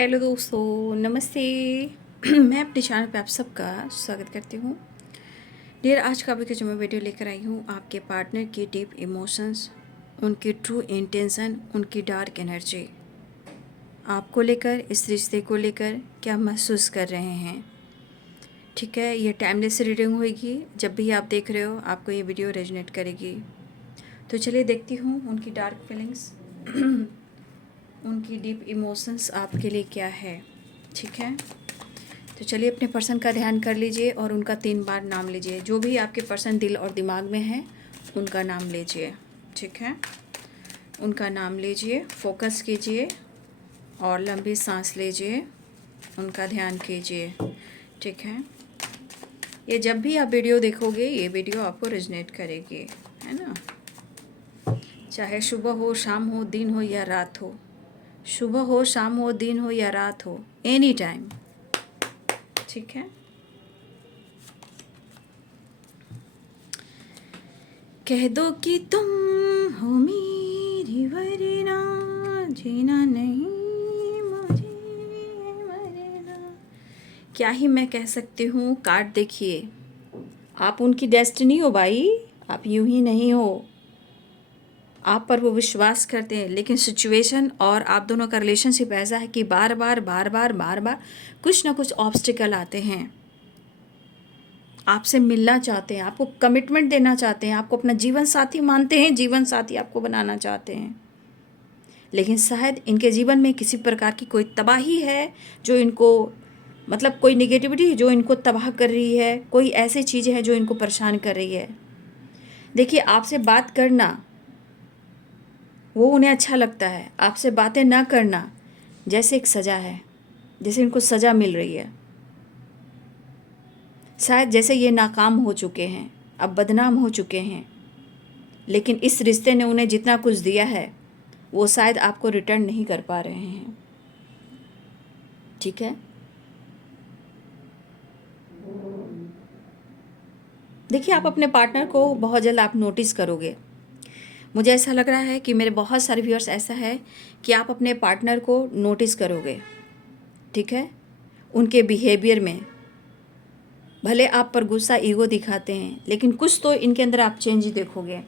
Hello दोस्तों, नमस्ते। मैं अपने चैनल पे आप सबका स्वागत करती हूँ। डियर, आज का जो मैं वीडियो लेकर आई हूँ, आपके पार्टनर की डीप इमोशंस, उनकी ट्रू इंटेंशन, उनकी डार्क एनर्जी, आपको लेकर, इस रिश्ते को लेकर क्या महसूस कर रहे हैं। ठीक है, ये टाइमलेस रीडिंग होगी। जब भी आप देख रहे हो, आपको ये वीडियो रेजोनेट करेगी। तो चलिए देखती हूँ उनकी डार्क फीलिंग्स उनकी डीप इमोशंस आपके लिए क्या है। ठीक है, तो चलिए अपने पर्सन का ध्यान कर लीजिए और उनका 3 बार नाम लीजिए। जो भी आपके पर्सन दिल और दिमाग में है, उनका नाम लीजिए। ठीक है, उनका नाम लीजिए, फोकस कीजिए और लंबी सांस लीजिए, उनका ध्यान कीजिए। ठीक है, ये जब भी आप वीडियो देखोगे, ये वीडियो आपको रेजोनेट करेगी, है ना। चाहे सुबह हो, शाम हो, दिन हो या रात हो, सुबह हो, शाम हो, दिन हो या रात हो, एनी टाइम। ठीक है, कह दो कि तुम हो मेरी, वरना जीना नहीं मुझे, वरना। क्या ही मैं कह सकती हूँ। कार्ड देखिए, आप उनकी डेस्टिनी हो भाई। आप यूं ही नहीं हो। आप पर वो विश्वास करते हैं, लेकिन सिचुएशन और आप दोनों का रिलेशनशिप ऐसा है कि बार बार बार बार बार बार कुछ ना कुछ ऑब्स्टिकल आते हैं। आपसे मिलना चाहते हैं, आपको कमिटमेंट देना चाहते हैं, आपको अपना जीवन साथी मानते हैं, जीवन साथी आपको बनाना चाहते हैं, लेकिन शायद इनके जीवन में किसी प्रकार की कोई तबाही है जो इनको, मतलब कोई निगेटिविटी जो इनको तबाह कर रही है, कोई ऐसी चीज़ है जो इनको परेशान कर रही है। देखिए, आपसे बात करना वो उन्हें अच्छा लगता है, आपसे बातें ना करना जैसे एक सज़ा है, जैसे इनको सज़ा मिल रही है। शायद जैसे ये नाकाम हो चुके हैं, अब बदनाम हो चुके हैं, लेकिन इस रिश्ते ने उन्हें जितना कुछ दिया है वो शायद आपको रिटर्न नहीं कर पा रहे हैं। ठीक है, देखिए, आप अपने पार्टनर को बहुत जल्द आप नोटिस करोगे। मुझे ऐसा लग रहा है कि मेरे बहुत सारे व्यूअर्स ऐसा है कि आप अपने पार्टनर को नोटिस करोगे। ठीक है, उनके बिहेवियर में भले आप पर गुस्सा, ईगो दिखाते हैं, लेकिन कुछ तो इनके अंदर आप चेंज देखोगे।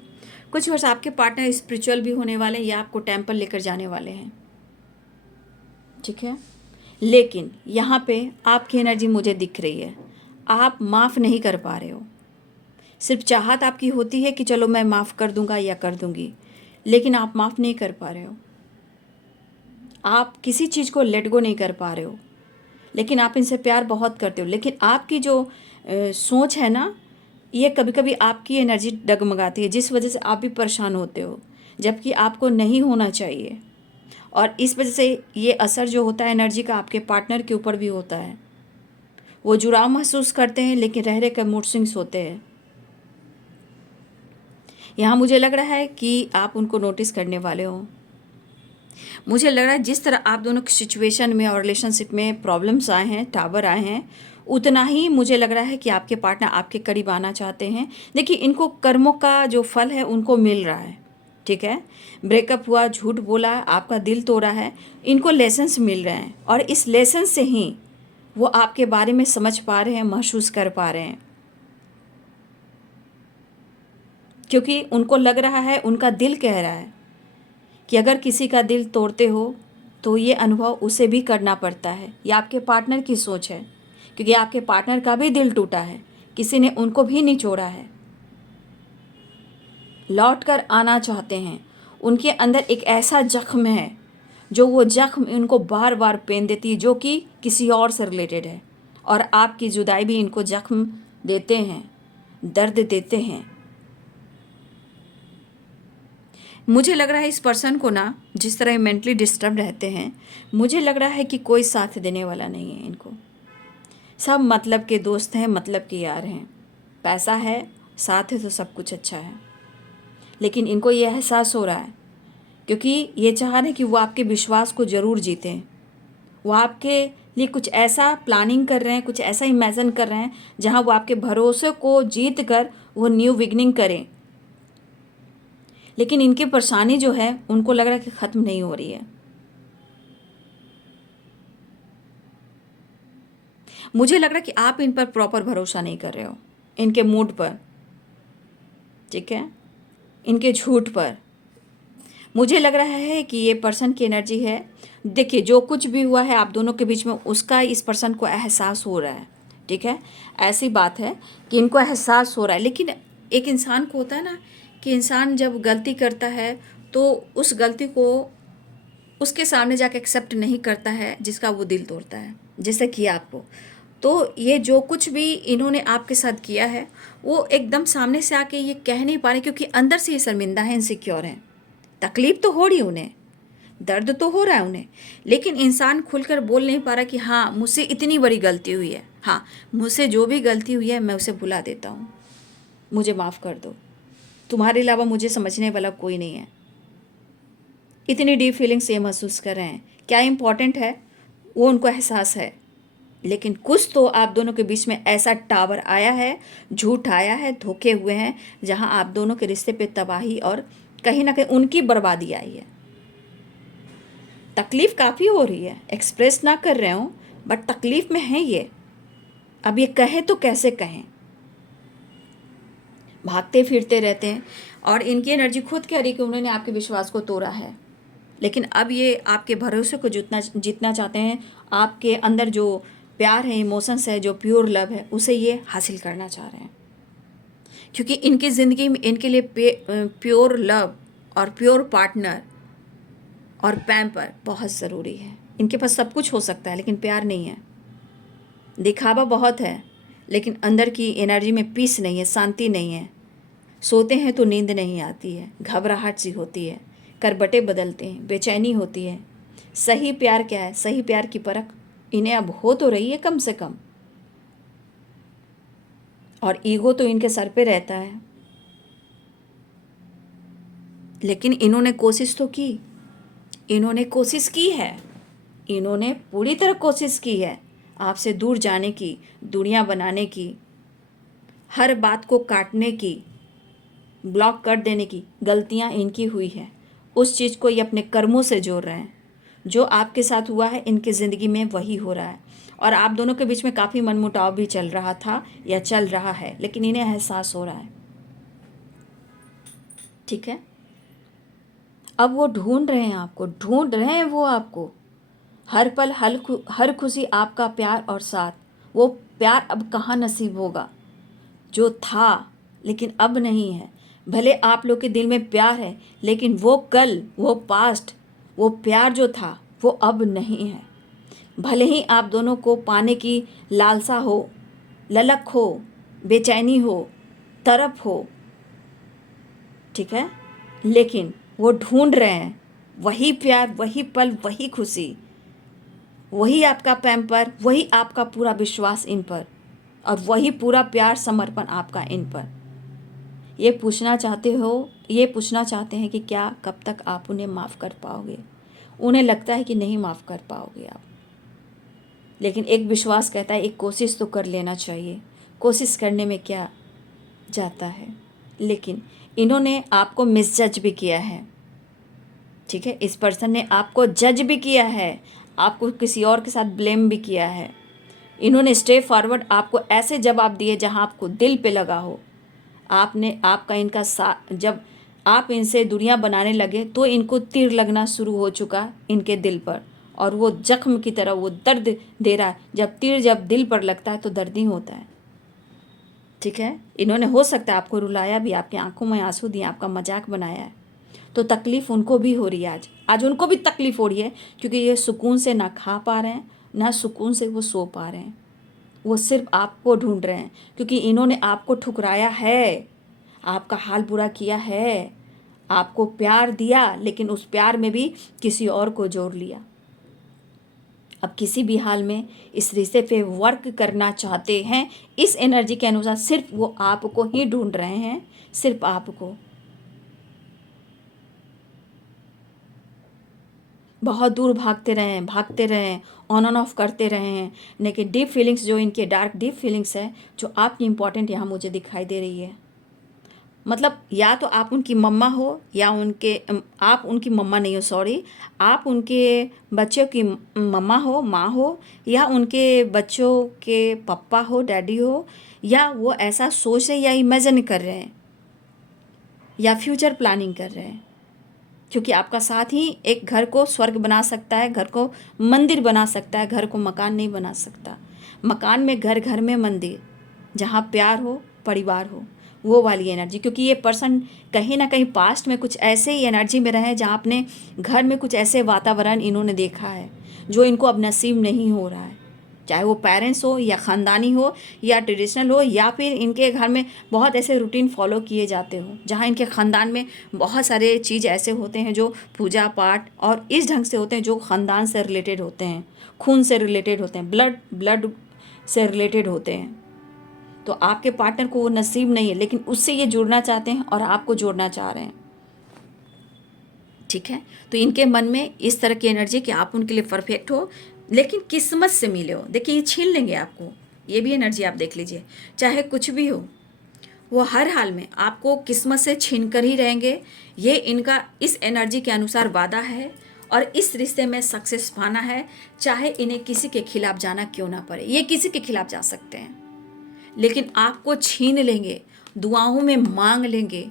कुछ वर्ष आपके पार्टनर स्पिरिचुअल भी होने वाले हैं या आपको टेम्पल लेकर जाने वाले हैं। ठीक है, लेकिन यहाँ पे आपकी एनर्जी मुझे दिख रही है, आप माफ़ नहीं कर पा रहे हो। सिर्फ चाहत आपकी होती है कि चलो मैं माफ़ कर दूंगा या कर दूंगी, लेकिन आप माफ़ नहीं कर पा रहे हो। आप किसी चीज़ को लेट गो नहीं कर पा रहे हो, लेकिन आप इनसे प्यार बहुत करते हो। लेकिन आपकी जो सोच है ना, ये कभी कभी आपकी एनर्जी डगमगाती है, जिस वजह से आप भी परेशान होते हो, जबकि आपको नहीं होना चाहिए। और इस वजह से ये असर जो होता है एनर्जी का, आपके पार्टनर के ऊपर भी होता है। वो जुड़ाव महसूस करते हैं, लेकिन रह रहे कर मूड स्विंग्स होते हैं। यहाँ मुझे लग रहा है कि आप उनको नोटिस करने वाले हो। मुझे लग रहा है जिस तरह आप दोनों की सिचुएशन में और रिलेशनशिप में प्रॉब्लम्स आए हैं, टावर आए हैं, उतना ही मुझे लग रहा है कि आपके पार्टनर आपके करीब आना चाहते हैं। देखिए, इनको कर्मों का जो फल है उनको मिल रहा है। ठीक है, ब्रेकअप हुआ, झूठ बोला, आपका दिल तोड़ा है, इनको लेसन्स मिल रहे हैं, और इस लेसन से ही वो आपके बारे में समझ पा रहे हैं, महसूस कर पा रहे हैं। क्योंकि उनको लग रहा है, उनका दिल कह रहा है कि अगर किसी का दिल तोड़ते हो तो ये अनुभव उसे भी करना पड़ता है। ये आपके पार्टनर की सोच है, क्योंकि आपके पार्टनर का भी दिल टूटा है, किसी ने उनको भी निचोड़ा है, लौट कर आना चाहते हैं। उनके अंदर एक ऐसा जख्म है, जो वो जख्म उनको बार बार पेन देती है, जो कि किसी और से रिलेटेड है, और आपकी जुदाई भी इनको जख्म देते हैं, दर्द देते हैं। मुझे लग रहा है इस पर्सन को ना, जिस तरह मेंटली डिस्टर्ब रहते हैं, मुझे लग रहा है कि कोई साथ देने वाला नहीं है इनको। सब मतलब के दोस्त हैं, मतलब के यार हैं। पैसा है, साथ है तो सब कुछ अच्छा है, लेकिन इनको ये एहसास हो रहा है, क्योंकि ये चाह रहे हैं कि वो आपके विश्वास को ज़रूर जीतें। वो आपके लिए कुछ ऐसा प्लानिंग कर रहे हैं, कुछ ऐसा इमेजिन कर रहे हैं जहाँ वो आपके भरोसे को जीत कर वो न्यू बिगनिंग करें। लेकिन इनकी परेशानी जो है, उनको लग रहा है कि ख़त्म नहीं हो रही है। मुझे लग रहा है कि आप इन पर प्रॉपर भरोसा नहीं कर रहे हो, इनके मूड पर, ठीक है, इनके झूठ पर। मुझे लग रहा है कि ये पर्सन की एनर्जी है। देखिए, जो कुछ भी हुआ है आप दोनों के बीच में, उसका इस पर्सन को एहसास हो रहा है, ठीक है। ऐसी बात है कि इनको एहसास हो रहा है, लेकिन एक इंसान को होता है ना कि इंसान जब गलती करता है तो उस गलती को उसके सामने जाके एक्सेप्ट नहीं करता है, जिसका वो दिल तोड़ता है, जैसे कि आपको। तो ये जो कुछ भी इन्होंने आपके साथ किया है, वो एकदम सामने से आके ये कह नहीं पा रहे, क्योंकि अंदर से ये शर्मिंदा है, इनसिक्योर हैं। तकलीफ तो हो रही उन्हें, दर्द तो हो रहा है उन्हें, लेकिन इंसान खुलकर बोल नहीं पा रहा कि हाँ मुझसे इतनी बड़ी गलती हुई है, हाँ मुझसे जो भी गलती हुई है मैं उसे भुला देता हूँ, मुझे माफ़ कर दो, तुम्हारे अलावा मुझे समझने वाला कोई नहीं है। इतनी डीप फीलिंग्स ये महसूस कर रहे हैं। क्या इम्पॉर्टेंट है वो उनको एहसास है, लेकिन कुछ तो आप दोनों के बीच में ऐसा टावर आया है, झूठ आया है, धोखे हुए हैं, जहां आप दोनों के रिश्ते पे तबाही और कहीं ना कहीं उनकी बर्बादी आई है। तकलीफ़ काफ़ी हो रही है, एक्सप्रेस ना कर रहे हो, बट तकलीफ़ में है ये। अब ये कहें तो कैसे कहें, भागते फिरते रहते हैं। और इनकी एनर्जी खुद कह रही है कि उन्होंने आपके विश्वास को तोड़ा है, लेकिन अब ये आपके भरोसे को जीतना चाहते हैं। आपके अंदर जो प्यार है, इमोशंस है, जो प्योर लव है, उसे ये हासिल करना चाह रहे हैं, क्योंकि इनकी ज़िंदगी में इनके लिए प्योर लव और प्योर पार्टनर और पैम्पर बहुत ज़रूरी है। इनके पास सब कुछ हो सकता है, लेकिन प्यार नहीं है। दिखावा बहुत है, लेकिन अंदर की एनर्जी में पीस नहीं है, शांति नहीं है। सोते हैं तो नींद नहीं आती है, घबराहट सी होती है, करवटें बदलते हैं, बेचैनी होती है। सही प्यार क्या है, सही प्यार की परख इन्हें अब हो तो रही है कम से कम। और ईगो तो इनके सर पे रहता है, लेकिन इन्होंने कोशिश तो की, इन्होंने कोशिश की है, इन्होंने पूरी तरह कोशिश की है आपसे दूर जाने की, दूरियां बनाने की, हर बात को काटने की, ब्लॉक कर देने की। गलतियां इनकी हुई है, उस चीज़ को ये अपने कर्मों से जोड़ रहे हैं। जो आपके साथ हुआ है इनकी ज़िंदगी में वही हो रहा है। और आप दोनों के बीच में काफ़ी मनमुटाव भी चल रहा था या चल रहा है, लेकिन इन्हें एहसास हो रहा है, ठीक है। अब वो ढूंढ रहे हैं आपको, ढूंढ रहे हैं वो आपको। हर पल हर खुशी आपका प्यार और साथ। वो प्यार अब कहाँ नसीब होगा जो था, लेकिन अब नहीं है। भले आप लोग के दिल में प्यार है, लेकिन वो कल, वो पास्ट, वो प्यार जो था वो अब नहीं है। भले ही आप दोनों को पाने की लालसा हो, ललक हो, बेचैनी हो, तरफ हो, ठीक है, लेकिन वो ढूंढ रहे हैं वही प्यार, वही पल, वही खुशी, वही आपका पैम्पर, वही आपका पूरा विश्वास इन पर, और वही पूरा प्यार, समर्पण आपका इन पर। ये पूछना चाहते हैं कि क्या कब तक आप उन्हें माफ़ कर पाओगे। उन्हें लगता है कि नहीं माफ़ कर पाओगे आप, लेकिन एक विश्वास कहता है एक कोशिश तो कर लेना चाहिए। कोशिश करने में क्या जाता है, लेकिन इन्होंने आपको मिसजज भी किया है, ठीक है। इस पर्सन ने आपको जज भी किया है, आपको किसी और के साथ ब्लेम भी किया है। इन्होंने स्टेप फॉरवर्ड आपको ऐसे जवाब दिए जहां आपको दिल पे लगा हो। जब आप इनसे दूरियां बनाने लगे तो इनको तीर लगना शुरू हो चुका इनके दिल पर, और वो जख्म की तरह वो दर्द दे रहा है। जब दिल पर लगता है तो दर्द ही होता है, ठीक है। इन्होंने हो सकता है आपको रुलाया भी, आपकी आंखों में आंसू दिए, आपका मजाक बनाया है, तो तकलीफ़ उनको भी हो रही है। आज उनको भी तकलीफ़ हो रही है, क्योंकि ये सुकून से ना खा पा रहे हैं, ना सुकून से वो सो पा रहे हैं। वो सिर्फ आपको ढूंढ रहे हैं, क्योंकि इन्होंने आपको ठुकराया है, आपका हाल बुरा किया है, आपको प्यार दिया, लेकिन उस प्यार में भी किसी और को जोड़ लिया। अब किसी भी हाल में इस रिश्ते पे वर्क करना चाहते हैं, इस एनर्जी के अनुसार सिर्फ वो आपको ही ढूंढ रहे हैं, सिर्फ आपको। बहुत दूर भागते रहें, ऑन एंड ऑफ करते रहे हैं, लेकिन डीप फीलिंग्स जो इनके डार्क डीप फीलिंग्स है, जो आपकी इम्पोर्टेंट यहाँ मुझे दिखाई दे रही है, मतलब या तो आप उनकी मम्मा हो या आप उनकी मम्मा नहीं हो, सॉरी, आप उनके बच्चों की मम्मा हो, माँ हो, या उनके बच्चों के पापा हो, डैडी हो, या वो ऐसा सोच रहे या इमेजिन कर रहे हैं या फ्यूचर प्लानिंग कर रहे हैं। क्योंकि आपका साथ ही एक घर को स्वर्ग बना सकता है, घर को मंदिर बना सकता है, घर को मकान नहीं बना सकता। मकान में घर, घर में मंदिर, जहाँ प्यार हो, परिवार हो, वो वाली एनर्जी। क्योंकि ये पर्सन कहीं ना कहीं पास्ट में कुछ ऐसे ही एनर्जी में रहे जहाँ अपने घर में कुछ ऐसे वातावरण इन्होंने देखा है जो इनको अब नसीब नहीं हो रहा है। चाहे वो पेरेंट्स हो या ख़ानदानी हो या ट्रेडिशनल हो, या फिर इनके घर में बहुत ऐसे रूटीन फॉलो किए जाते हो जहाँ इनके ख़ानदान में बहुत सारे चीज़ ऐसे होते हैं जो पूजा पाठ और इस ढंग से होते हैं जो ख़ानदान से रिलेटेड होते हैं, खून से रिलेटेड होते हैं, ब्लड से रिलेटेड होते हैं। तो आपके पार्टनर को वो नसीब नहीं है, लेकिन उससे ये जुड़ना चाहते हैं और आपको जोड़ना चाह रहे हैं। ठीक है, तो इनके मन में इस तरह की एनर्जी कि आप उनके लिए परफेक्ट हो, लेकिन किस्मत से मिले हो। देखिए ये छीन लेंगे आपको, ये भी एनर्जी आप देख लीजिए। चाहे कुछ भी हो, वो हर हाल में आपको किस्मत से छीन कर ही रहेंगे। ये इनका इस एनर्जी के अनुसार वादा है और इस रिश्ते में सक्सेस पाना है, चाहे इन्हें किसी के खिलाफ जाना क्यों ना पड़े। ये किसी के खिलाफ जा सकते हैं, लेकिन आपको छीन लेंगे, दुआओं में मांग लेंगे।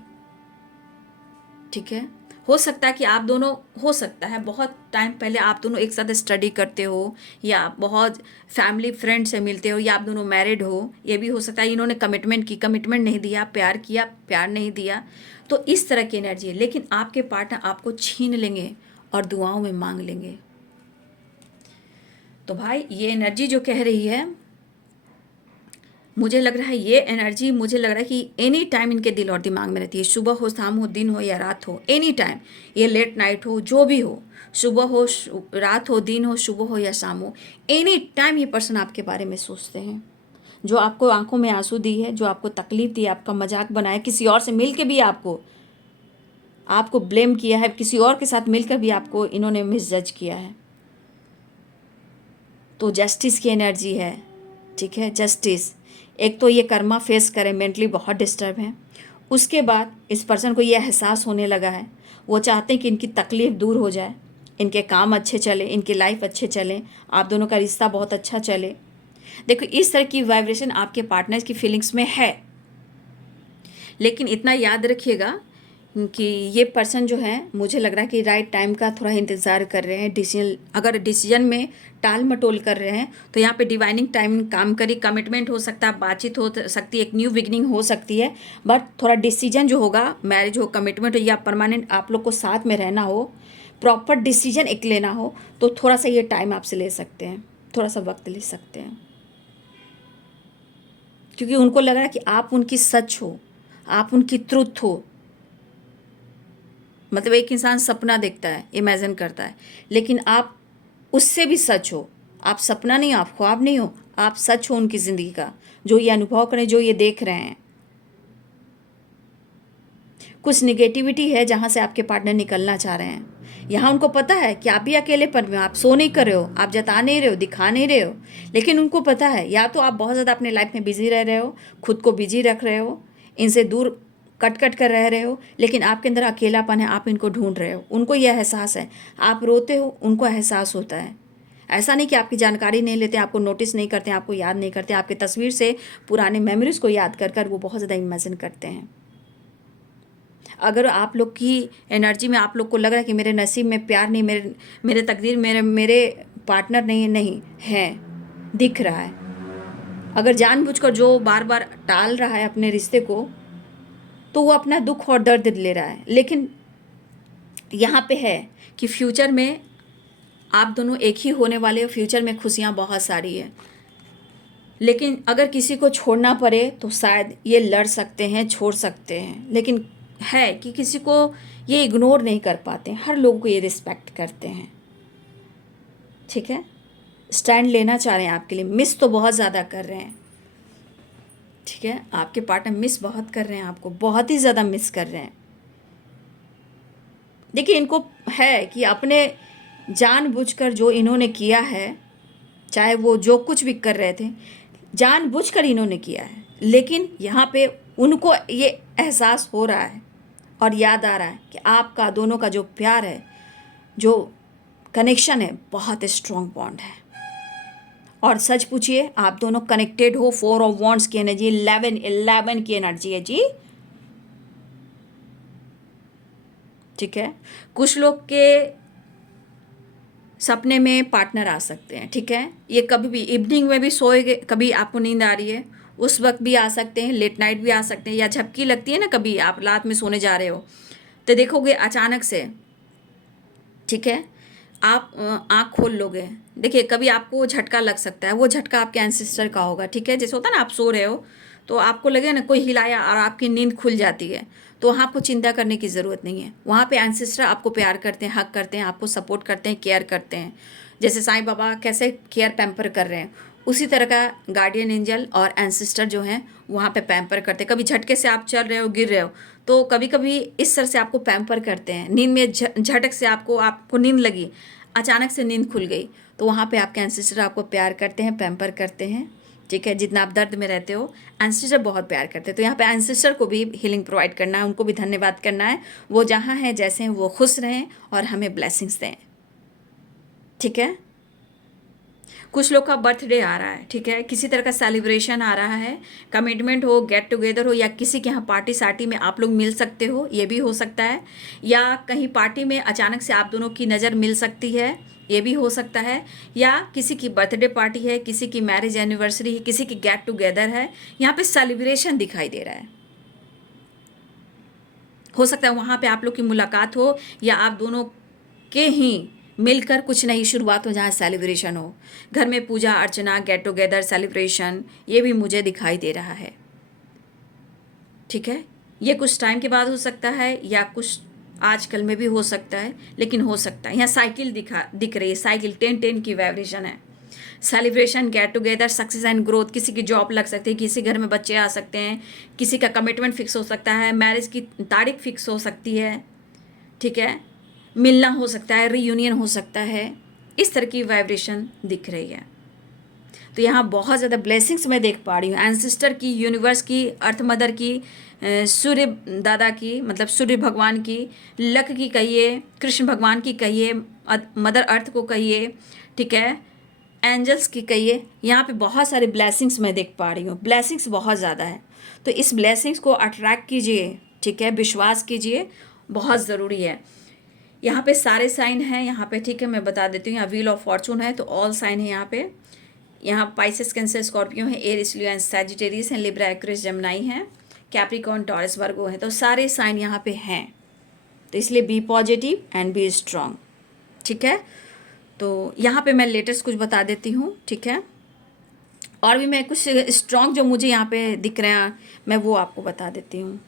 ठीक है, हो सकता है कि आप दोनों, हो सकता है बहुत टाइम पहले आप दोनों एक साथ स्टडी करते हो, या बहुत फैमिली फ्रेंड से मिलते हो, या आप दोनों मैरिड हो। ये भी हो सकता है इन्होंने कमिटमेंट की, कमिटमेंट नहीं दिया, प्यार किया, प्यार नहीं दिया। तो इस तरह की एनर्जी है, लेकिन आपके पार्टनर आपको छीन लेंगे और दुआओं में मांग लेंगे। तो भाई ये एनर्जी जो कह रही है, मुझे लग रहा है ये एनर्जी, मुझे लग रहा है कि एनी टाइम इनके दिल और दिमाग में रहती है। सुबह हो, शाम हो, दिन हो या रात हो, एनी टाइम, ये लेट नाइट हो, जो भी हो, सुबह हो, रात हो, दिन हो, सुबह हो या शाम हो, एनी टाइम ये पर्सन आपके बारे में सोचते हैं। जो आपको आंखों में आंसू दी है, जो आपको तकलीफ दी, आपका मजाक बनाया, किसी और से मिल के भी आपको ब्लेम किया है, किसी और के साथ मिलकर भी आपको इन्होंने मिसजज किया है। तो जस्टिस की एनर्जी है। ठीक है, जस्टिस। एक तो ये कर्मा फेस करें, मेंटली बहुत डिस्टर्ब हैं। उसके बाद इस पर्सन को ये एहसास होने लगा है, वो चाहते हैं कि इनकी तकलीफ़ दूर हो जाए, इनके काम अच्छे चले, इनकी लाइफ अच्छे चले, आप दोनों का रिश्ता बहुत अच्छा चले। देखो इस तरह की वाइब्रेशन आपके पार्टनर्स की फीलिंग्स में है, लेकिन इतना याद रखिएगा कि ये पर्सन जो है, मुझे लग रहा है कि राइट टाइम का थोड़ा इंतज़ार कर रहे हैं। डिसीजन, अगर डिसीजन में टाल मटोल कर रहे हैं तो यहाँ पे डिवाइनिंग टाइम काम करी, कमिटमेंट हो सकता है, बातचीत हो सकती है, एक न्यू बिगनिंग हो सकती है, बट थोड़ा डिसीजन जो होगा, मैरिज हो, कमिटमेंट हो या परमानेंट आप लोग को साथ में रहना हो, प्रॉपर डिसीजन एक लेना हो, तो थोड़ा सा ये टाइम आपसे ले सकते हैं, थोड़ा सा वक्त ले सकते हैं। क्योंकि उनको लग रहा है कि आप उनकी सच हो, आप उनकी ट्रुथ हो। मतलब एक इंसान सपना देखता है, इमेजिन करता है, लेकिन आप उससे भी सच हो। आप सपना नहीं, आप ख्वाब नहीं हो, आप सच हो उनकी ज़िंदगी का, जो ये अनुभव करें, जो ये देख रहे हैं। कुछ निगेटिविटी है जहाँ से आपके पार्टनर निकलना चाह रहे हैं। यहाँ उनको पता है कि आप भी अकेलेपन में, आप सो नहीं कर रहे हो, आप जता नहीं रहे हो, दिखा नहीं रहे हो, लेकिन उनको पता है या तो आप बहुत ज़्यादा अपने लाइफ में बिजी रह रहे हो, खुद को बिजी रख रहे हो, इनसे दूर कट कट कर रह रहे हो, लेकिन आपके अंदर अकेलापन है, आप इनको ढूंढ रहे हो। उनको यह एहसास है, आप रोते हो, उनको एहसास होता है। ऐसा नहीं कि आपकी जानकारी नहीं लेते, आपको नोटिस नहीं करते, आपको याद नहीं करते, आपके तस्वीर से पुराने मेमोरीज को याद कर कर वो बहुत ज़्यादा इमेजिन करते हैं। अगर आप लोग की एनर्जी में आप लोग को लग रहा है कि मेरे नसीब में प्यार नहीं, मेरे तकदीर, मेरे पार्टनर नहीं है, दिख रहा है, अगर जानबूझकर जो बार बार टाल रहा है अपने रिश्ते को, तो वो अपना दुख और दर्द ले रहा है। लेकिन यहाँ पे है कि फ्यूचर में आप दोनों एक ही होने वाले हो, फ्यूचर में खुशियाँ बहुत सारी है, लेकिन अगर किसी को छोड़ना पड़े तो शायद ये लड़ सकते हैं, छोड़ सकते हैं, लेकिन है कि किसी को ये इग्नोर नहीं कर पाते, हर लोगों को ये रिस्पेक्ट करते हैं। ठीक है, स्टैंड लेना चाह रहे हैं आपके लिए, मिस तो बहुत ज़्यादा कर रहे हैं। ठीक है, आपके पार्टनर मिस बहुत कर रहे हैं, आपको बहुत ही ज़्यादा मिस कर रहे हैं। देखिए इनको है कि अपने जानबूझकर जो इन्होंने किया है, चाहे वो जो कुछ भी कर रहे थे, जानबूझकर इन्होंने किया है, लेकिन यहाँ पे उनको ये एहसास हो रहा है और याद आ रहा है कि आपका दोनों का जो प्यार है, जो कनेक्शन है, बहुत स्ट्रॉन्ग बॉन्ड है। और सच पूछिए, आप दोनों कनेक्टेड हो। 4 ऑफ वॉन्ड्स की एनर्जी, 11 की एनर्जी है जी। ठीक है, कुछ लोग के सपने में पार्टनर आ सकते हैं। ठीक है, ये कभी भी इवनिंग में भी सोएगे, कभी आपको नींद आ रही है उस वक्त भी आ सकते हैं, लेट नाइट भी आ सकते हैं, या झपकी लगती है ना, कभी आप रात में सोने जा रहे हो तो देखोगे अचानक से, ठीक है, आप आँख खोल लोगे। देखिए, कभी आपको झटका लग सकता है, वो झटका आपके एंसेस्टर का होगा। ठीक है, जैसे होता है ना, आप सो रहे हो तो आपको लगे ना कोई हिलाया और आपकी नींद खुल जाती है, तो वहाँ आपको चिंता करने की ज़रूरत नहीं है। वहाँ पे एंसेस्टर आपको प्यार करते हैं, हक करते हैं, आपको सपोर्ट करते हैं, केयर करते हैं। जैसे साईं बाबा कैसे केयर पैम्पर कर रहे हैं, उसी तरह का गार्डियन एंजल और एंसेस्टर जो हैं वहाँ पे पैम्पर करते हैं। कभी झटके से आप चल रहे हो, गिर रहे हो, तो कभी कभी इस तरह से आपको पैम्पर करते हैं। नींद में झटक से आपको नींद लगी, अचानक से नींद खुल गई, तो वहाँ पे आपके एंसेस्टर आपको प्यार करते हैं, पैम्पर करते हैं। ठीक है, जितना आप दर्द में रहते हो, एंसेस्टर बहुत प्यार करते हैं। तो यहाँ पे एंसेस्टर को भी हीलिंग प्रोवाइड करना है, उनको भी धन्यवाद करना है। वो जहाँ हैं, जैसे हैं, वो खुश रहें और हमें ब्लेसिंग्स दें। ठीक है, कुछ लोग का बर्थडे आ रहा है। ठीक है, किसी तरह का सेलिब्रेशन आ रहा है, कमिटमेंट हो, गेट टुगेदर हो, या किसी के यहाँ पार्टी सार्टी में आप लोग मिल सकते हो, ये भी हो सकता है। या कहीं पार्टी में अचानक से आप दोनों की नज़र मिल सकती है, ये भी हो सकता है। या किसी की बर्थडे पार्टी है, किसी की मैरिज एनिवर्सरी है, किसी की गेट टुगेदर है, यहाँ पे सेलिब्रेशन दिखाई दे रहा है। हो सकता है वहाँ पे आप लोग की मुलाकात हो, या आप दोनों के ही मिलकर कुछ नई शुरुआत हो, जहाँ सेलिब्रेशन हो। घर में पूजा अर्चना, गेट टुगेदर, सेलिब्रेशन, ये भी मुझे दिखाई दे रहा है। ठीक है, ये कुछ टाइम के बाद हो सकता है या कुछ आजकल में भी हो सकता है, लेकिन हो सकता है। यहाँ साइकिल दिख रही है, साइकिल 10-10 की वाइब्रेशन है। Celebration, get together, success and growth, किसी की जॉब लग सकती है, किसी घर में बच्चे आ सकते हैं, किसी का कमिटमेंट फिक्स हो सकता है, मैरिज की तारीख फिक्स हो सकती है। ठीक है, मिलना हो सकता है, रीयूनियन हो सकता है, इस तरह की वाइब्रेशन दिख रही है। तो यहाँ बहुत ज़्यादा ब्लेसिंग्स मैं देख पा रही हूँ, एंसेस्टर की, यूनिवर्स की, अर्थ मदर की, सूर्य दादा की, मतलब सूर्य भगवान की, लक की कहिए, कृष्ण भगवान की कहिए, मदर अर्थ को कहिए, ठीक है, एंजल्स की कहिए। यहाँ पे बहुत सारे ब्लेसिंग्स मैं देख पा रही हूँ, ब्लेसिंग्स बहुत ज़्यादा है। तो इस ब्लेसिंग्स को अट्रैक्ट कीजिए, ठीक है, विश्वास कीजिए, बहुत ज़रूरी है। यहाँ पे सारे साइन हैं यहाँ पे, ठीक है, मैं बता देती हूँ। यहाँ व्हील ऑफ फॉर्चून है, तो ऑल साइन है यहाँ पे। यहाँ पाइसेस, कैंसर, स्कॉर्पियो है, एरिस, लियो एंड सैजिटेरियस है, लिब्रा, एक्वेरियस, जेमिनी है, कैप्रिकॉर्न, टॉरस, वर्गो है। तो सारे साइन यहाँ पे हैं, तो इसलिए be positive and be strong. ठीक है, तो यहाँ पे मैं लेटेस्ट कुछ बता देती हूँ। ठीक है, और भी मैं कुछ स्ट्रांग जो मुझे यहाँ पे दिख रहे हैं, मैं वो आपको बता देती हूँ।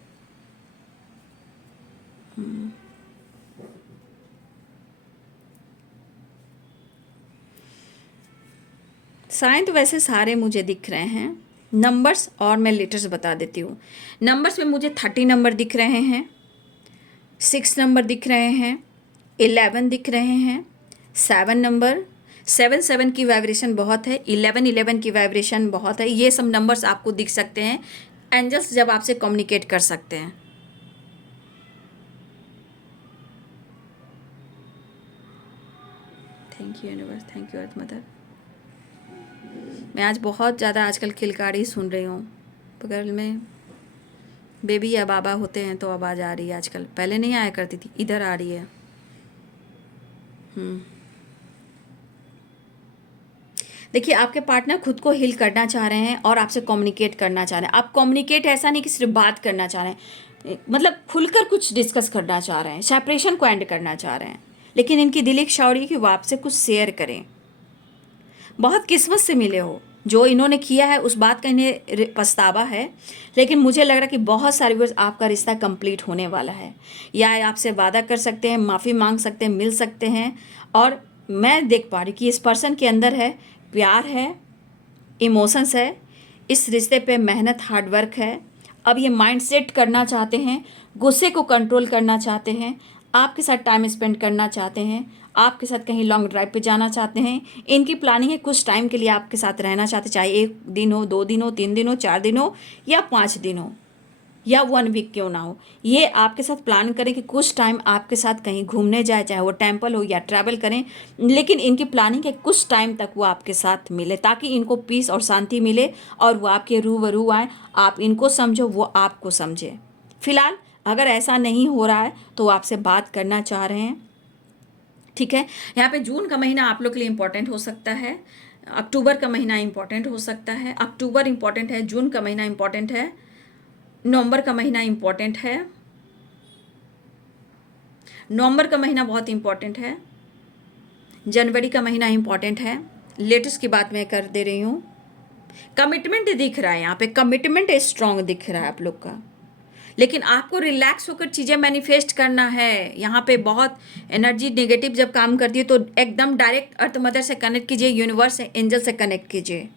साइन तो वैसे सारे मुझे दिख रहे हैं, नंबर्स और मैं लेटर्स बता देती हूँ। नंबर्स में मुझे 30 नंबर दिख रहे हैं, 6 नंबर दिख रहे हैं, 11 दिख रहे हैं, 7 नंबर, 7 की वाइब्रेशन बहुत है, 11 की वाइब्रेशन बहुत है। ये सब नंबर्स आपको दिख सकते हैं, एंजल्स जब आपसे कम्युनिकेट कर सकते हैं। Thank you universe, thank you earth mother. मैं आज बहुत ज़्यादा आजकल खिलकाड़ी सुन रही हूँ, बगल में बेबी या बाबा होते हैं तो आवाज़ आ रही है आजकल, पहले नहीं आया करती थी, इधर आ रही है। देखिए, आपके पार्टनर खुद को हील करना चाह रहे हैं और आपसे कम्युनिकेट करना चाह रहे हैं। आप कम्युनिकेट ऐसा नहीं कि सिर्फ बात करना चाह रहे हैं, मतलब खुलकर कुछ डिस्कस करना चाह रहे हैं, सेपरेशन को एंड करना चाह रहे हैं, लेकिन इनकी दिल की इच्छा हो रही है कि वो आपसे कुछ शेयर करें। बहुत किस्मत से मिले हो, जो इन्होंने किया है उस बात का इन्हें पछतावा है, लेकिन मुझे लग रहा है कि बहुत सारे वर्ष आपका रिश्ता कंप्लीट होने वाला है, या आपसे वादा कर सकते हैं, माफ़ी मांग सकते हैं, मिल सकते हैं। और मैं देख पा रही कि इस पर्सन के अंदर है प्यार है, इमोशंस है, इस रिश्ते पे मेहनत, हार्डवर्क है। अब ये माइंड सेट करना चाहते हैं, गुस्से को कंट्रोल करना चाहते हैं, आपके साथ टाइम स्पेंड करना चाहते हैं, आपके साथ कहीं लॉन्ग ड्राइव पे जाना चाहते हैं। इनकी प्लानिंग है कुछ टाइम के लिए आपके साथ रहना चाहते, चाहे 1 दिन हो, 2 दिन हो, 3 दिन हो, 4 दिन हो या 5 दिन हो। या 1 वीक क्यों ना हो, ये आपके साथ प्लान करें कि कुछ टाइम आपके साथ कहीं घूमने जाए, चाहे वो टेम्पल हो या ट्रैवल करें, लेकिन इनकी प्लानिंग है कुछ टाइम तक वो आपके साथ मिले, ताकि इनको पीस और शांति मिले और वो आपके रूबरू आए, आप इनको समझो, वो आपको समझे। फिलहाल अगर ऐसा नहीं हो रहा है तो वो आपसे बात करना चाह रहे हैं, ठीक है। यहाँ पे जून का महीना आप लोग के लिए इम्पोर्टेंट हो सकता है, अक्टूबर का महीना इम्पोर्टेंट हो सकता है। अक्टूबर इम्पोर्टेंट है, जून का महीना इम्पोर्टेंट है, नवंबर का महीना इम्पोर्टेंट है, नवंबर का महीना बहुत इम्पोर्टेंट है, जनवरी का महीना इम्पोर्टेंट है। लेटेस्ट की बात मैं कर दे रही हूँ। कमिटमेंट दिख रहा है, यहाँ पे कमिटमेंट स्ट्रांग दिख रहा है आप लोग का, लेकिन आपको रिलैक्स होकर चीज़ें मैनिफेस्ट करना है। यहाँ पे बहुत एनर्जी नेगेटिव जब काम करती है तो एकदम डायरेक्ट अर्थ मदर से कनेक्ट कीजिए, यूनिवर्स से, एंजल से कनेक्ट कीजिए,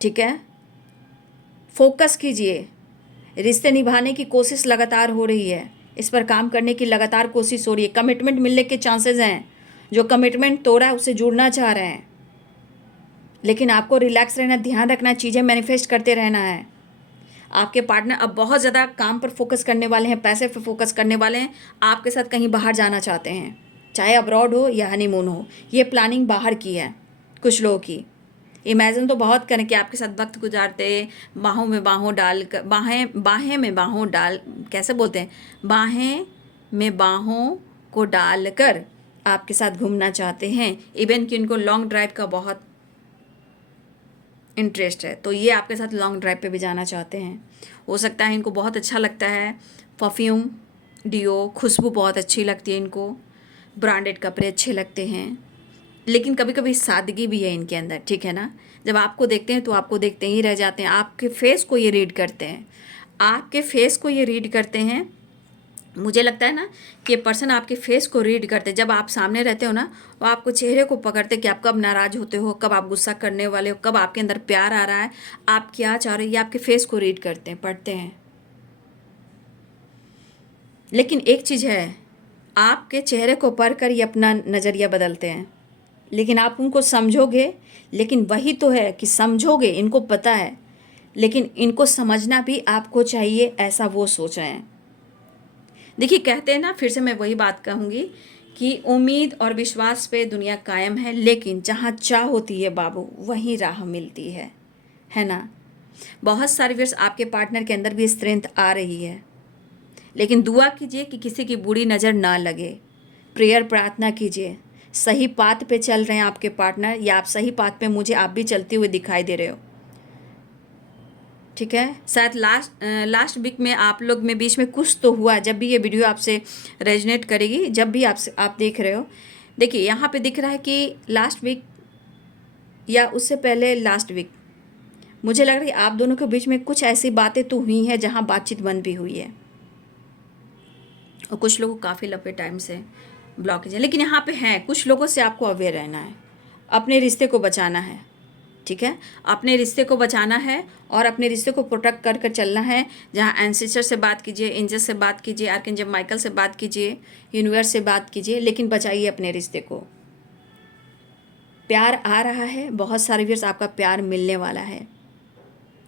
ठीक है। फोकस कीजिए, रिश्ते निभाने की कोशिश लगातार हो रही है, इस पर काम करने की लगातार कोशिश हो रही है। कमिटमेंट मिलने के चांसेस हैं, जो कमिटमेंट तोड़ा है उससे जुड़ना चाह रहे हैं, लेकिन आपको रिलैक्स रहना, ध्यान रखना, चीज़ें मैनिफेस्ट करते रहना है। आपके पार्टनर अब बहुत ज़्यादा काम पर फोकस करने वाले हैं, पैसे पर फोकस करने वाले हैं, आपके साथ कहीं बाहर जाना चाहते हैं, चाहे अब्रॉड हो या हनीमून हो। ये प्लानिंग बाहर की है कुछ लोगों की। इमेजिन तो बहुत करें कि आपके साथ वक्त गुजारते, बाहों में बाहों डाल कर, बाहें में बाहों डाल, कैसे बोलते हैं, बाहें में बाहों को डाल कर आपके साथ घूमना चाहते हैं। इवन कि उनको लॉन्ग ड्राइव का बहुत इंटरेस्ट है, तो ये आपके साथ लॉन्ग ड्राइव पे भी जाना चाहते हैं। हो सकता है इनको बहुत अच्छा लगता है परफ्यूम, डियो, खुशबू बहुत अच्छी लगती है इनको, ब्रांडेड कपड़े अच्छे लगते हैं, लेकिन कभी कभी सादगी भी है इनके अंदर, ठीक है ना। जब आपको देखते हैं तो आपको देखते ही रह जाते हैं, आपके फेस को ये रीड करते हैं, आपके फेस को ये रीड करते हैं। मुझे लगता है ना कि ये पर्सन आपके फेस को रीड करते, जब आप सामने रहते हो ना, वो आपको चेहरे को पकड़ते कि आप कब नाराज़ होते हो, कब आप गुस्सा करने वाले हो, कब आपके अंदर प्यार आ रहा है, आप क्या चाह रहे हो, ये आपके फेस को रीड करते हैं, पढ़ते हैं। लेकिन एक चीज़ है, आपके चेहरे को पढ़कर ये अपना नज़रिया बदलते हैं, लेकिन आप उनको समझोगे। लेकिन वही तो है कि समझोगे, इनको पता है, लेकिन इनको समझना भी आपको चाहिए, ऐसा वो सोच रहे हैं। देखिए कहते हैं ना, फिर से मैं वही बात कहूँगी कि उम्मीद और विश्वास पे दुनिया कायम है, लेकिन जहाँ चाह होती है बाबू, वहीं राह मिलती है ना। बहुत सारे व्यर्स आपके पार्टनर के अंदर भी स्ट्रेंथ आ रही है, लेकिन दुआ कीजिए कि किसी की बुरी नज़र ना लगे, प्रेयर प्रार्थना कीजिए। सही पाथ पे चल रहे हैं आपके पार्टनर, या आप सही पाथ पे, मुझे आप भी चलते हुए दिखाई दे रहे हो, ठीक है। शायद लास्ट वीक में आप लोग में बीच में कुछ तो हुआ, जब भी ये वीडियो आपसे रेजनेट करेगी, जब भी आप देख रहे हो। देखिए यहाँ पे दिख रहा है कि लास्ट वीक या उससे पहले लास्ट वीक, मुझे लग रहा है कि आप दोनों के बीच में कुछ ऐसी बातें तो हुई हैं जहाँ बातचीत बंद भी हुई है, और कुछ लोगों को काफ़ी लंबे टाइम से ब्लॉकेज है। लेकिन यहाँ पे हैं, कुछ लोगों से आपको अवेयर रहना है, अपने रिश्ते को बचाना है, ठीक है। अपने रिश्ते को बचाना है और अपने रिश्ते को प्रोटेक्ट कर कर चलना है। जहाँ एंसेस्टर से बात कीजिए, एंजल से बात कीजिए, आर्कएंजल माइकल से बात कीजिए, यूनिवर्स से बात कीजिए, लेकिन बचाइए अपने रिश्ते को। प्यार आ रहा है, बहुत सारे व्यूअर्स, आपका प्यार मिलने वाला है,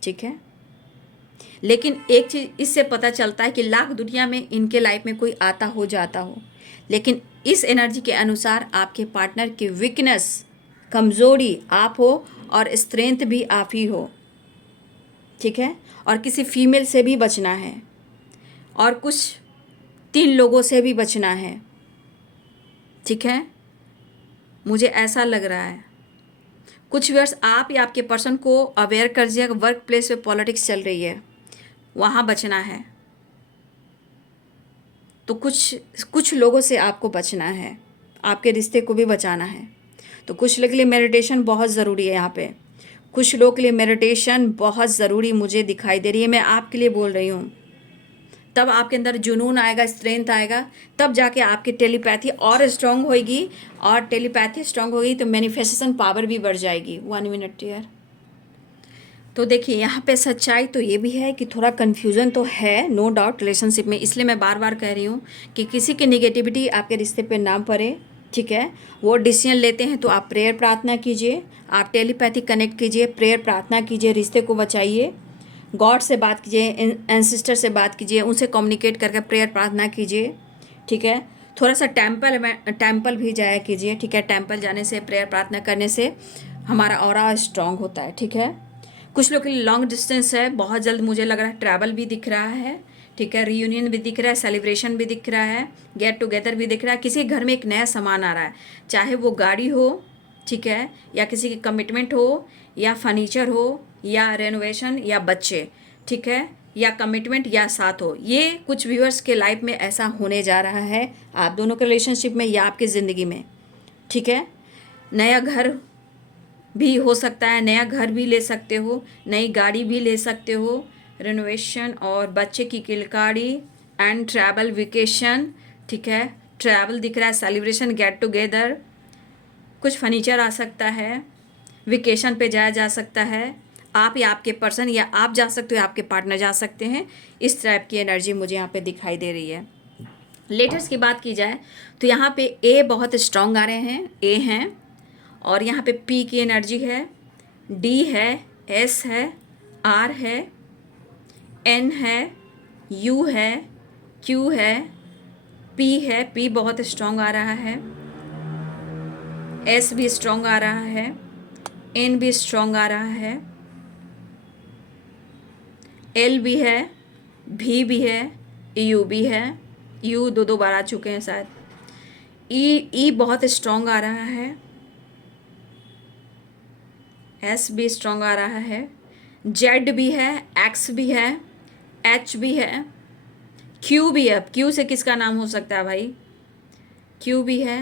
ठीक है। लेकिन एक चीज़ इससे पता चलता है कि लाख दुनिया में इनके लाइफ में कोई आता हो जाता हो, लेकिन इस एनर्जी के अनुसार आपके पार्टनर की वीकनेस, कमज़ोरी आप हो और स्ट्रेंथ भी आप ही हो, ठीक है। और किसी फीमेल से भी बचना है, और कुछ 3 लोगों से भी बचना है, ठीक है। मुझे ऐसा लग रहा है कुछ व्यूअर्स आप या आपके पर्सन को अवेयर कर दीजिए, वर्क प्लेस पे पॉलिटिक्स चल रही है, वहाँ बचना है। तो कुछ लोगों से आपको बचना है, आपके रिश्ते को भी बचाना है। तो कुछ लोगों के लिए मेडिटेशन बहुत ज़रूरी है, यहाँ पे कुछ लोगों के लिए मेडिटेशन बहुत ज़रूरी मुझे दिखाई दे रही है। मैं आपके लिए बोल रही हूँ, तब आपके अंदर जुनून आएगा, स्ट्रेंथ आएगा, तब जाके आपकी टेलीपैथी और स्ट्रांग होएगी, और टेलीपैथी स्ट्रांग होगी तो मैनिफेस्टेशन पावर भी बढ़ जाएगी। 1 मिनट यार। तो देखिए यहाँ पे सच्चाई तो ये भी है कि थोड़ा कन्फ्यूज़न तो है, नो डाउट, रिलेशनशिप में। इसलिए मैं बार बार कह रही हूँ कि किसी की निगेटिविटी आपके रिश्ते पे ना पड़े, ठीक है। वो डिसीजन लेते हैं तो आप प्रेयर प्रार्थना कीजिए, आप टेलीपैथी कनेक्ट कीजिए, प्रेयर प्रार्थना कीजिए, रिश्ते को बचाइए। गॉड से बात कीजिए, एंसिस्टर से बात कीजिए, उनसे कम्युनिकेट करके प्रेयर प्रार्थना कीजिए, ठीक है। थोड़ा सा टेम्पल भी जाया कीजिए, ठीक है। टेम्पल जाने से, प्रेयर प्रार्थना करने से हमारा ऑरा स्ट्रांग होता है, ठीक है। कुछ लोग के लिए लॉन्ग डिस्टेंस है, बहुत जल्द मुझे लग रहा है ट्रैवल भी दिख रहा है, ठीक है। रीयूनियन भी दिख रहा है, सेलिब्रेशन भी दिख रहा है, गेट टुगेदर भी दिख रहा है। किसी घर में एक नया सामान आ रहा है, चाहे वो गाड़ी हो, ठीक है, या किसी की कमिटमेंट हो, या फर्नीचर हो, या रेनोवेशन, या बच्चे, ठीक है, या कमिटमेंट, या साथ हो। ये कुछ व्यूअर्स के लाइफ में ऐसा होने जा रहा है, आप दोनों के रिलेशनशिप में या आपकी ज़िंदगी में, ठीक है। नया घर भी हो सकता है, नया घर भी ले सकते हो, नई गाड़ी भी ले सकते हो, रेनोवेशन और बच्चे की किलकारी एंड ट्रैवल वेकेशन, ठीक है। ट्रैवल दिख रहा है, सेलिब्रेशन, गेट टुगेदर, कुछ फर्नीचर आ सकता है, वेकेशन पे जाया जा सकता है, आप या आपके पर्सन, या आप जा सकते हो या आपके पार्टनर जा सकते हैं। इस टाइप की एनर्जी मुझे यहाँ पे दिखाई दे रही है। लेटर्स की बात की जाए तो यहाँ पे ए बहुत स्ट्रॉन्ग आ रहे हैं, ए हैं, और यहाँ पे पी की एनर्जी है, डी है, एस है, आर है, एन है, यू है, क्यू है, पी है, पी बहुत स्ट्रॉन्ग आ रहा है, एस भी स्ट्रॉन्ग आ रहा है, एन भी स्ट्रॉन्ग आ रहा है, एल भी है, भी है, यू भी है, यू दो बार आ चुके हैं शायद, ई बहुत स्ट्रॉन्ग आ रहा है, एस भी स्ट्रॉन्ग आ रहा है, जेड भी है, एक्स भी है, एच भी है, क्यू भी है। क्यू से किसका नाम हो सकता है भाई? क्यू भी है,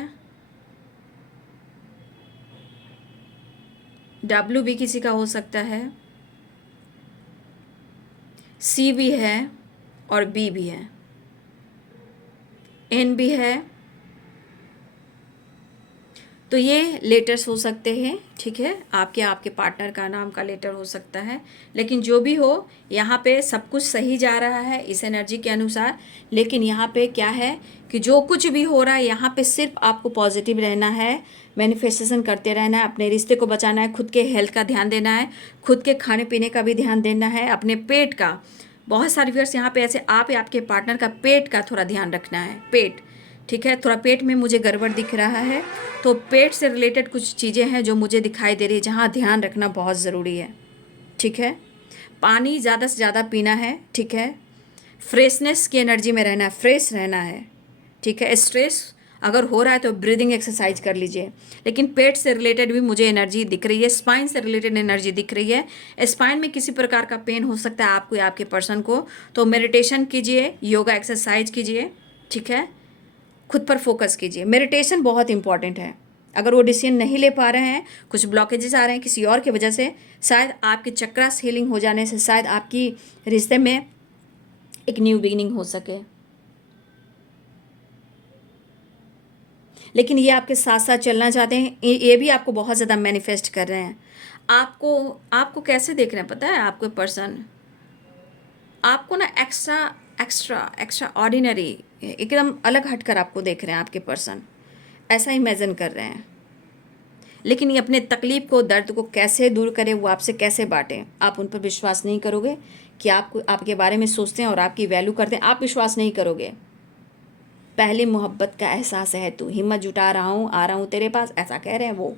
डब्ल्यू भी किसी का हो सकता है, सी भी है, और बी भी है, एन भी है। तो ये लेटर्स हो सकते हैं, ठीक है। आपके पार्टनर का नाम का लेटर हो सकता है, लेकिन जो भी हो, यहाँ पे सब कुछ सही जा रहा है इस एनर्जी के अनुसार। लेकिन यहाँ पे क्या है कि जो कुछ भी हो रहा है, यहाँ पे सिर्फ आपको पॉजिटिव रहना है, मैनिफेस्टेशन करते रहना है, अपने रिश्ते को बचाना है, खुद के हेल्थ का ध्यान देना है, खुद के खाने पीने का भी ध्यान देना है, अपने पेट का। बहुत सारे व्यूअर्स यहाँ पे ऐसे, आप या आपके पार्टनर का पेट का थोड़ा ध्यान रखना है, पेट, ठीक है। थोड़ा पेट में मुझे गड़बड़ दिख रहा है, तो पेट से रिलेटेड कुछ चीज़ें हैं जो मुझे दिखाई दे रही है, जहाँ ध्यान रखना बहुत ज़रूरी है, ठीक है। पानी ज़्यादा से ज़्यादा पीना है, ठीक है। फ्रेशनेस की एनर्जी में रहना है, फ्रेश रहना है, ठीक है। स्ट्रेस अगर हो रहा है तो ब्रीदिंग एक्सरसाइज कर लीजिए। लेकिन पेट से रिलेटेड भी मुझे एनर्जी दिख रही है, स्पाइन से रिलेटेड एनर्जी दिख रही है। स्पाइन में किसी प्रकार का पेन हो सकता है आपको या आपके पर्सन को, तो मेडिटेशन कीजिए, योगा एक्सरसाइज कीजिए, ठीक है। खुद पर फोकस कीजिए। मेडिटेशन बहुत इंपॉर्टेंट है। अगर वो डिसीजन नहीं ले पा रहे हैं, कुछ ब्लॉकेजेस आ रहे हैं किसी और की वजह से, शायद आपके चक्रास हीलिंग हो जाने से शायद आपकी रिश्ते में एक न्यू बिगिनिंग हो सके। लेकिन ये आपके साथ साथ चलना चाहते हैं, ये भी आपको बहुत ज़्यादा मैनिफेस्ट कर रहे हैं। आपको कैसे देख रहे हैं पता है? आपको पर्सन आपको ना एक्स्ट्रा एक्स्ट्रा एक्स्ट्रा ऑर्डिनरी, एकदम अलग हटकर आपको देख रहे हैं आपके पर्सन, ऐसा इमेजिन कर रहे हैं। लेकिन ये अपने तकलीफ़ को, दर्द को कैसे दूर करें, वो आपसे कैसे बांटें, आप उन पर विश्वास नहीं करोगे कि आपको आपके बारे में सोचते हैं और आपकी वैल्यू करते हैं, आप विश्वास नहीं करोगे। पहले मोहब्बत का एहसास है तू, हिम्मत जुटा रहा हूँ, आ रहा हूँ तेरे पास, ऐसा कह रहे हैं वो,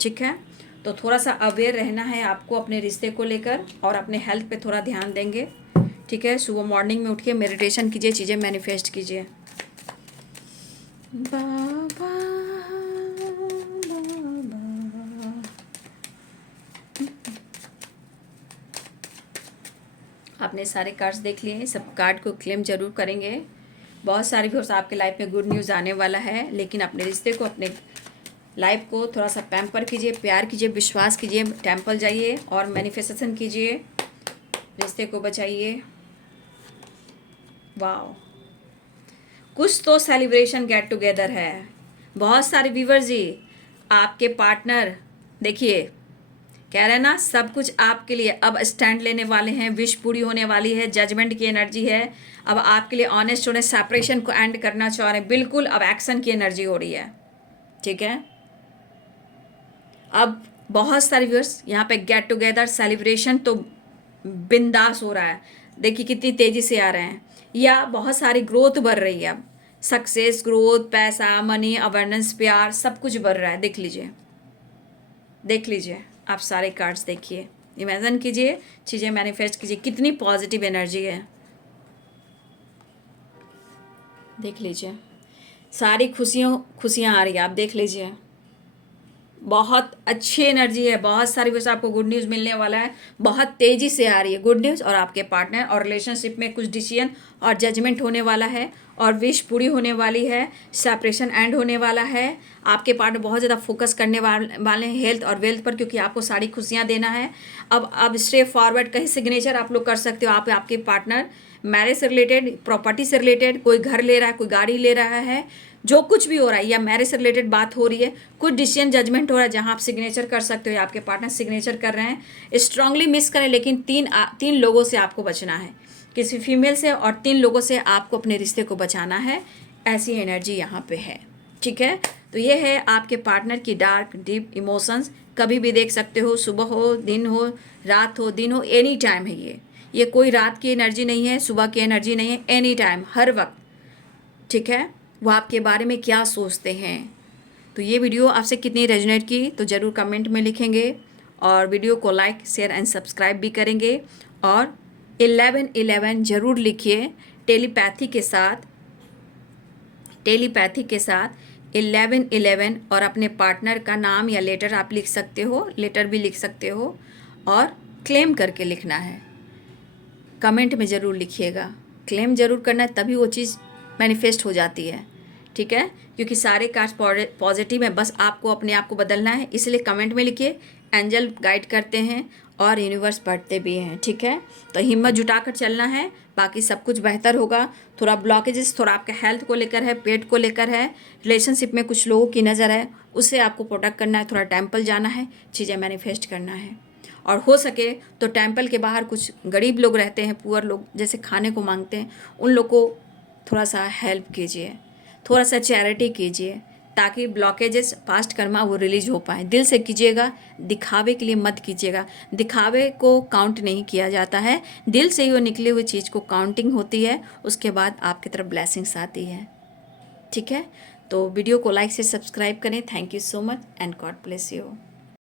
ठीक है। तो थोड़ा सा अवेयर रहना है आपको अपने रिश्ते को लेकर, और अपने हेल्थ पे थोड़ा ध्यान देंगे, ठीक है। सुबह मॉर्निंग में उठ के मेडिटेशन कीजिए, चीज़ें मैनिफेस्ट कीजिए। बाबा आपने सारे कार्ड्स देख लिए, सब कार्ड को क्लेम जरूर करेंगे। बहुत सारे व्यूअर्स आपके लाइफ में गुड न्यूज़ आने वाला है, लेकिन अपने रिश्ते को, अपने लाइफ को थोड़ा सा पैम्पर कीजिए, प्यार कीजिए, विश्वास कीजिए, टेम्पल जाइए और मैनिफेस्टेशन कीजिए, रिश्ते को बचाइए। वाह, कुछ तो सेलिब्रेशन गेट टुगेदर है। बहुत सारे व्यूअर्स जी, आपके पार्टनर देखिए कह रहे हैं ना, सब कुछ आपके लिए अब स्टैंड लेने वाले हैं, विश पूरी होने वाली है, जजमेंट की एनर्जी है। अब आपके लिए ऑनेस्ट होने, सेपरेशन को एंड करना चाह रहे हैं, बिल्कुल अब एक्शन की एनर्जी हो रही है, ठीक है। अब बहुत सारे व्यूअर्स यहाँ पे गेट टुगेदर, सेलिब्रेशन तो बिंदास हो रहा है, देखिए कितनी तेज़ी से आ रहे हैं, या बहुत सारी ग्रोथ बढ़ रही है। अब सक्सेस, ग्रोथ, पैसा, मनी, अवेयरनेस, प्यार, सब कुछ बढ़ रहा है। देख लीजिए, देख लीजिए, आप सारे कार्ड्स देखिए, इमेजिन कीजिए, चीज़ें मैनिफेस्ट कीजिए, कितनी पॉजिटिव एनर्जी है। देख लीजिए, सारी खुशियाँ आ रही है, आप देख लीजिए, बहुत अच्छी एनर्जी है, बहुत सारी वैसे आपको गुड न्यूज़ मिलने वाला है, बहुत तेज़ी से आ रही है गुड न्यूज़। और आपके पार्टनर और रिलेशनशिप में कुछ डिसीजन और जजमेंट होने वाला है, और विश पूरी होने वाली है, सेपरेशन एंड होने वाला है। आपके पार्टनर बहुत ज़्यादा फोकस करने वाले हैं हेल्थ और वेल्थ पर, क्योंकि आपको सारी खुशियाँ देना है। अब स्ट्रेट फॉरवर्ड कहीं सिग्नेचर आप लोग कर सकते हो। आप आपके पार्टनर मैरिज से रिलेटेड, प्रॉपर्टी से रिलेटेड, कोई घर ले रहा है, कोई गाड़ी ले रहा है, जो कुछ भी हो रहा है, या मैरिज से रिलेटेड बात हो रही है, कुछ डिसीजन जजमेंट हो रहा है जहां आप सिग्नेचर कर सकते हो या आपके पार्टनर सिग्नेचर कर रहे हैं। स्ट्रांगली मिस करें, लेकिन तीन लोगों से आपको बचना है, किसी फीमेल से, और 3 लोगों से आपको अपने रिश्ते को बचाना है। ऐसी एनर्जी यहाँ पे है, ठीक है। तो ये है आपके पार्टनर की डार्क डीप इमोशंस। कभी भी देख सकते हो, सुबह हो, दिन हो, रात हो, दिन हो, एनी टाइम है ये कोई रात की एनर्जी नहीं है, सुबह की एनर्जी नहीं है, एनी टाइम, हर वक्त, ठीक है। वो आपके बारे में क्या सोचते हैं। तो ये वीडियो आपसे कितनी रेजोनेट की तो ज़रूर कमेंट में लिखेंगे, और वीडियो को लाइक, शेयर एंड सब्सक्राइब भी करेंगे। और 1111 ज़रूर लिखिए टेलीपैथी के साथ, 1111, और अपने पार्टनर का नाम या लेटर आप लिख सकते हो, लेटर भी लिख सकते हो, और क्लेम करके लिखना है। कमेंट में ज़रूर लिखिएगा, क्लेम ज़रूर करना है, तभी वो चीज़ मैनिफेस्ट हो जाती है, ठीक है। क्योंकि सारे कार्ड्स पॉजिटिव हैं, बस आपको अपने आप को बदलना है, इसलिए कमेंट में लिखिए। एंजल गाइड करते हैं और यूनिवर्स पढ़ते भी हैं, ठीक है। तो हिम्मत जुटाकर चलना है, बाकी सब कुछ बेहतर होगा। थोड़ा ब्लॉकेजेस थोड़ा आपके हेल्थ को लेकर है, पेट को लेकर है, रिलेशनशिप में कुछ लोगों की नज़र है, उससे आपको प्रोटेक्ट करना है, थोड़ा टेम्पल जाना है, चीज़ें मैनिफेस्ट करना है। और हो सके तो टेम्पल के बाहर कुछ गरीब लोग रहते हैं, पुअर लोग, जैसे खाने को मांगते हैं, उन लोग को थोड़ा सा हेल्प कीजिए, थोड़ा सा चैरिटी कीजिए, ताकि ब्लॉकेजेस पास्ट कर्मा वो रिलीज हो पाए। दिल से कीजिएगा, दिखावे के लिए मत कीजिएगा। दिखावे को काउंट नहीं किया जाता है, दिल से ही वो निकले हुए चीज़ को काउंटिंग होती है, उसके बाद आपकी तरफ ब्लेसिंग्स आती है, ठीक है। तो वीडियो को लाइक से सब्सक्राइब करें। Thank you so much and God bless you.